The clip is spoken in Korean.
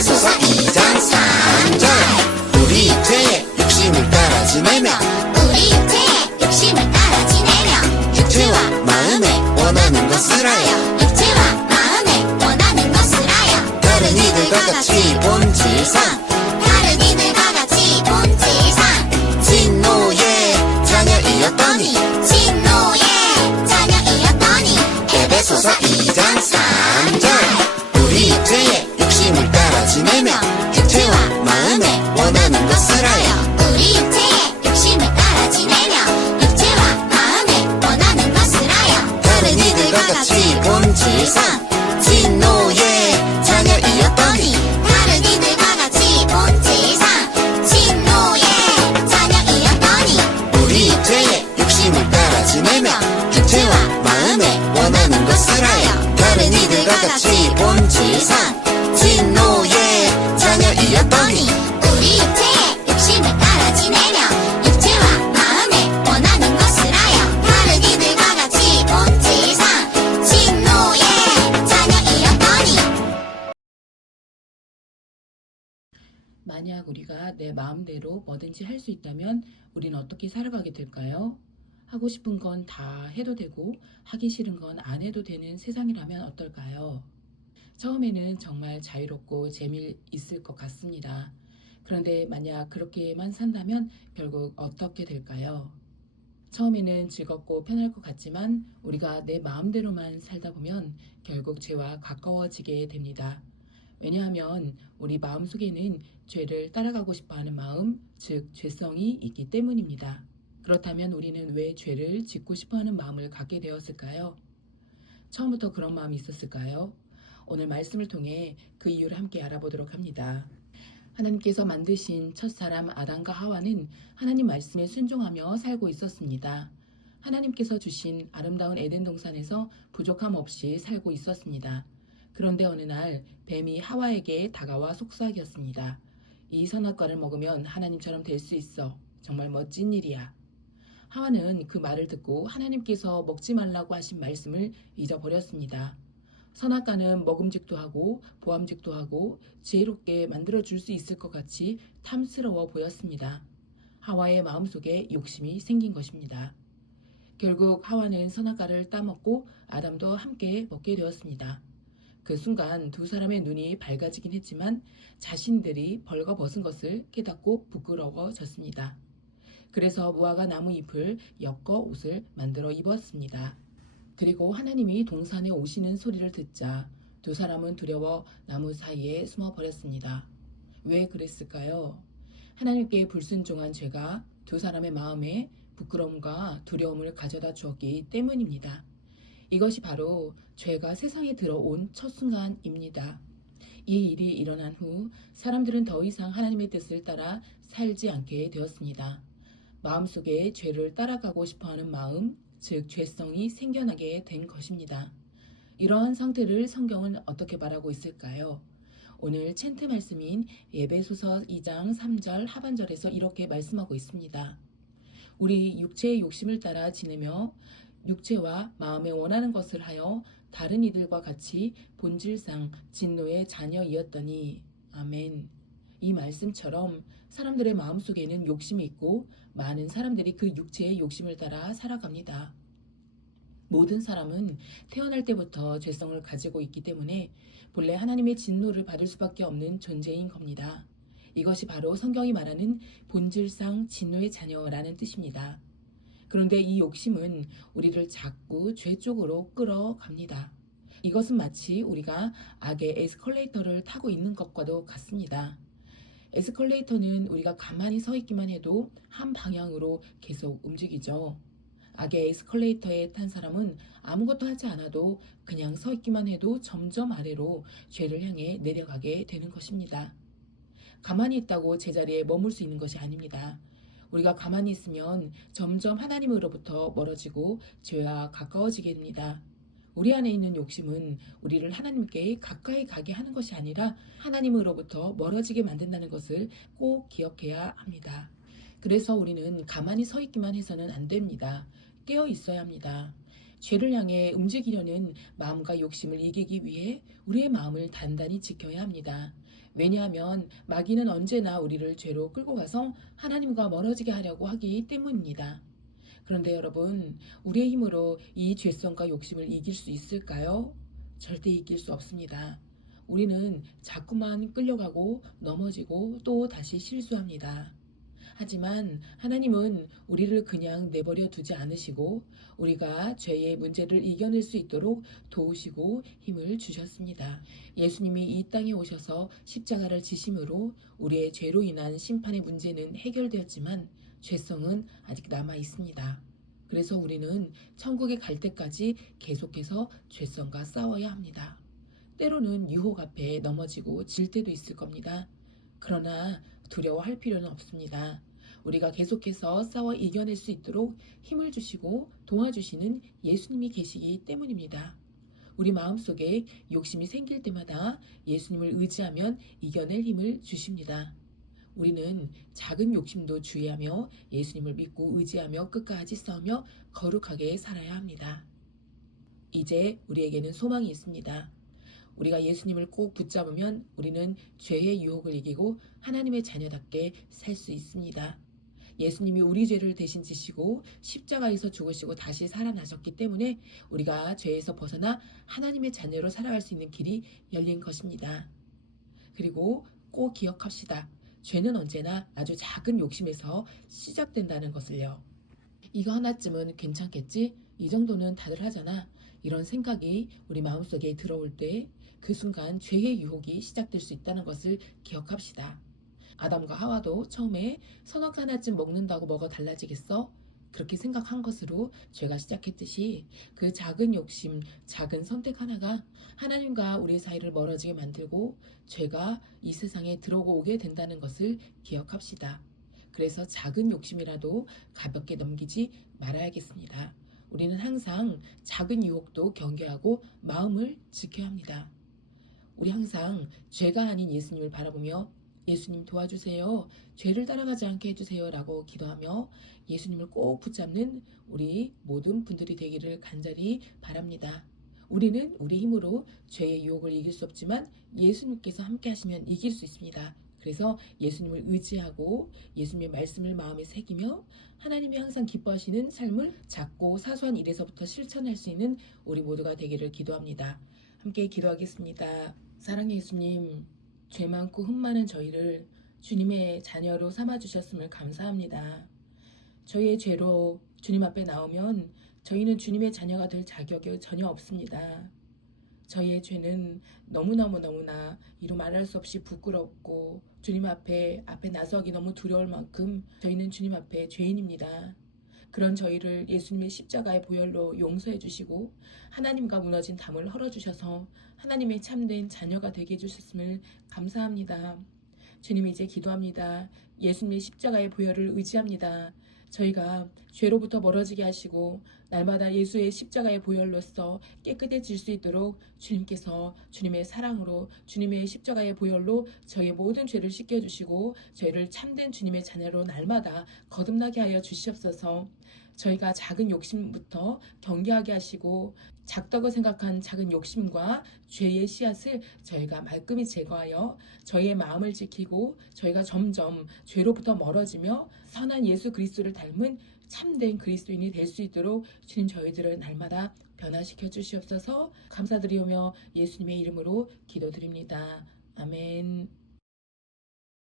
에베소서 2장 3절 우리 죄의 욕심을 따라 지내며 육체와 마음에 원하는 것을 하여 다른 이들과 같이 본질상 진노의 자녀이었더니 에베소서 2장 3절 우리 죄의 욕심을 따라 지내며 육체와 마음에 원하는 것을 하여 다른 이들과 같이 본질상 진노의 자녀이었더니 우리 죄의 욕심을 따라 지내며 육체와 마음에 원하는 것을 하여 다른 이들과 같이 본질상 진노의 자녀이었더니 만약 우리가 내 마음대로 뭐든지 할 수 있다면 우리는 어떻게 살아가게 될까요? 하고 싶은 건 다 해도 되고 하기 싫은 건 안 해도 되는 세상이라면 어떨까요? 처음에는 정말 자유롭고 재미있을 것 같습니다. 그런데 만약 그렇게만 산다면 결국 어떻게 될까요? 처음에는 즐겁고 편할 것 같지만 우리가 내 마음대로만 살다 보면 결국 죄와 가까워지게 됩니다. 왜냐하면 우리 마음속에는 죄를 따라가고 싶어하는 마음, 즉 죄성이 있기 때문입니다. 그렇다면 우리는 왜 죄를 짓고 싶어하는 마음을 갖게 되었을까요? 처음부터 그런 마음이 있었을까요? 오늘 말씀을 통해 그 이유를 함께 알아보도록 합니다. 하나님께서 만드신 첫사람 아담과 하와는 하나님 말씀에 순종하며 살고 있었습니다. 하나님께서 주신 아름다운 에덴 동산에서 부족함 없이 살고 있었습니다. 그런데 어느 날 뱀이 하와에게 다가와 속삭였습니다. 이 선악과를 먹으면 하나님처럼 될 수 있어. 정말 멋진 일이야. 하와는 그 말을 듣고 하나님께서 먹지 말라고 하신 말씀을 잊어버렸습니다. 선악과는 먹음직도 하고 보암직도 하고 지혜롭게 만들어줄 수 있을 것 같이 탐스러워 보였습니다. 하와의 마음속에 욕심이 생긴 것입니다. 결국 하와는 선악과를 따먹고 아담도 함께 먹게 되었습니다. 그 순간 두 사람의 눈이 밝아지긴 했지만 자신들이 벌거벗은 것을 깨닫고 부끄러워졌습니다. 그래서 무화과 나무 잎을 엮어 옷을 만들어 입었습니다. 그리고 하나님이 동산에 오시는 소리를 듣자 두 사람은 두려워 나무 사이에 숨어 버렸습니다. 왜 그랬을까요? 하나님께 불순종한 죄가 두 사람의 마음에 부끄러움과 두려움을 가져다 주었기 때문입니다. 이것이 바로 죄가 세상에 들어온 첫 순간입니다. 이 일이 일어난 후 사람들은 더 이상 하나님의 뜻을 따라 살지 않게 되었습니다. 마음속에 죄를 따라가고 싶어하는 마음, 즉 죄성이 생겨나게 된 것입니다. 이러한 상태를 성경은 어떻게 말하고 있을까요? 오늘 챈트 말씀인 에베소서 2장 3절 하반절에서 이렇게 말씀하고 있습니다. 우리 육체의 욕심을 따라 지내며 육체와 마음에 원하는 것을 하여 다른 이들과 같이 본질상 진노의 자녀이었더니 아멘. 이 말씀처럼 사람들의 마음속에는 욕심이 있고 많은 사람들이 그 육체의 욕심을 따라 살아갑니다. 모든 사람은 태어날 때부터 죄성을 가지고 있기 때문에 본래 하나님의 진노를 받을 수밖에 없는 존재인 겁니다. 이것이 바로 성경이 말하는 본질상 진노의 자녀라는 뜻입니다. 그런데 이 욕심은 우리를 자꾸 죄 쪽으로 끌어갑니다. 이것은 마치 우리가 악의 에스컬레이터를 타고 있는 것과도 같습니다. 에스컬레이터는 우리가 가만히 서 있기만 해도 한 방향으로 계속 움직이죠. 악의 에스컬레이터에 탄 사람은 아무것도 하지 않아도 그냥 서 있기만 해도 점점 아래로 죄를 향해 내려가게 되는 것입니다. 가만히 있다고 제자리에 머물 수 있는 것이 아닙니다. 우리가 가만히 있으면 점점 하나님으로부터 멀어지고 죄와 가까워지게 됩니다. 우리 안에 있는 욕심은 우리를 하나님께 가까이 가게 하는 것이 아니라 하나님으로부터 멀어지게 만든다는 것을 꼭 기억해야 합니다. 그래서 우리는 가만히 서 있기만 해서는 안 됩니다. 깨어 있어야 합니다. 죄를 향해 움직이려는 마음과 욕심을 이기기 위해 우리의 마음을 단단히 지켜야 합니다. 왜냐하면 마귀는 언제나 우리를 죄로 끌고 가서 하나님과 멀어지게 하려고 하기 때문입니다. 그런데 여러분, 우리의 힘으로 이 죄성과 욕심을 이길 수 있을까요? 절대 이길 수 없습니다. 우리는 자꾸만 끌려가고 넘어지고 또 다시 실수합니다. 하지만 하나님은 우리를 그냥 내버려 두지 않으시고 우리가 죄의 문제를 이겨낼 수 있도록 도우시고 힘을 주셨습니다. 예수님이 이 땅에 오셔서 십자가를 지심으로 우리의 죄로 인한 심판의 문제는 해결되었지만 죄성은 아직 남아 있습니다. 그래서 우리는 천국에 갈 때까지 계속해서 죄성과 싸워야 합니다. 때로는 유혹 앞에 넘어지고 질 때도 있을 겁니다. 그러나 두려워할 필요는 없습니다. 우리가 계속해서 싸워 이겨낼 수 있도록 힘을 주시고 도와주시는 예수님이 계시기 때문입니다. 우리 마음속에 욕심이 생길 때마다 예수님을 의지하면 이겨낼 힘을 주십니다. 우리는 작은 욕심도 주의하며 예수님을 믿고 의지하며 끝까지 싸우며 거룩하게 살아야 합니다. 이제 우리에게는 소망이 있습니다. 우리가 예수님을 꼭 붙잡으면 우리는 죄의 유혹을 이기고 하나님의 자녀답게 살 수 있습니다. 예수님이 우리 죄를 대신 지시고 십자가에서 죽으시고 다시 살아나셨기 때문에 우리가 죄에서 벗어나 하나님의 자녀로 살아갈 수 있는 길이 열린 것입니다. 그리고 꼭 기억합시다. 죄는 언제나 아주 작은 욕심에서 시작된다는 것을요. 이거 하나쯤은 괜찮겠지? 이 정도는 다들 하잖아. 이런 생각이 우리 마음속에 들어올 때 그 순간 죄의 유혹이 시작될 수 있다는 것을 기억합시다. 아담과 하와도 처음에 선악 하나쯤 먹는다고 뭐가 달라지겠어? 그렇게 생각한 것으로 죄가 시작했듯이 그 작은 욕심, 작은 선택 하나가 하나님과 우리 사이를 멀어지게 만들고 죄가 이 세상에 들어오게 된다는 것을 기억합시다. 그래서 작은 욕심이라도 가볍게 넘기지 말아야겠습니다. 우리는 항상 작은 유혹도 경계하고 마음을 지켜야 합니다. 우리 항상 죄가 아닌 예수님을 바라보며 예수님 도와주세요. 죄를 따라가지 않게 해주세요. 라고 기도하며 예수님을 꼭 붙잡는 우리 모든 분들이 되기를 간절히 바랍니다. 우리는 우리 힘으로 죄의 유혹을 이길 수 없지만 예수님께서 함께 하시면 이길 수 있습니다. 그래서 예수님을 의지하고 예수님의 말씀을 마음에 새기며 하나님이 항상 기뻐하시는 삶을 작고 사소한 일에서부터 실천할 수 있는 우리 모두가 되기를 기도합니다. 함께 기도하겠습니다. 사랑의 예수님, 죄 많고 흠 많은 저희를 주님의 자녀로 삼아주셨음을 감사합니다. 저희의 죄로 주님 앞에 나오면 저희는 주님의 자녀가 될 자격이 전혀 없습니다. 저희의 죄는 너무나 이루 말할 수 없이 부끄럽고 주님 앞에 나서기 너무 두려울 만큼 저희는 주님 앞에 죄인입니다. 그런 저희를 예수님의 십자가의 보혈로 용서해 주시고 하나님과 무너진 담을 헐어주셔서 하나님의 참된 자녀가 되게 해주셨음을 감사합니다. 주님, 이제 기도합니다. 예수님의 십자가의 보혈을 의지합니다. 저희가 죄로부터 멀어지게 하시고 날마다 예수의 십자가의 보혈로서 깨끗해질 수 있도록 주님께서 주님의 사랑으로 주님의 십자가의 보혈로 저희의 모든 죄를 씻겨주시고 저희를 참된 주님의 자녀로 날마다 거듭나게 하여 주시옵소서. 저희가 작은 욕심부터 경계하게 하시고 작다고 생각한 작은 욕심과 죄의 씨앗을 저희가 말끔히 제거하여 저희의 마음을 지키고 저희가 점점 죄로부터 멀어지며 선한 예수 그리스도를 닮은 참된 그리스도인이 될 수 있도록 주님 저희들을 날마다 변화시켜 주시옵소서. 감사드리오며 예수님의 이름으로 기도드립니다. 아멘.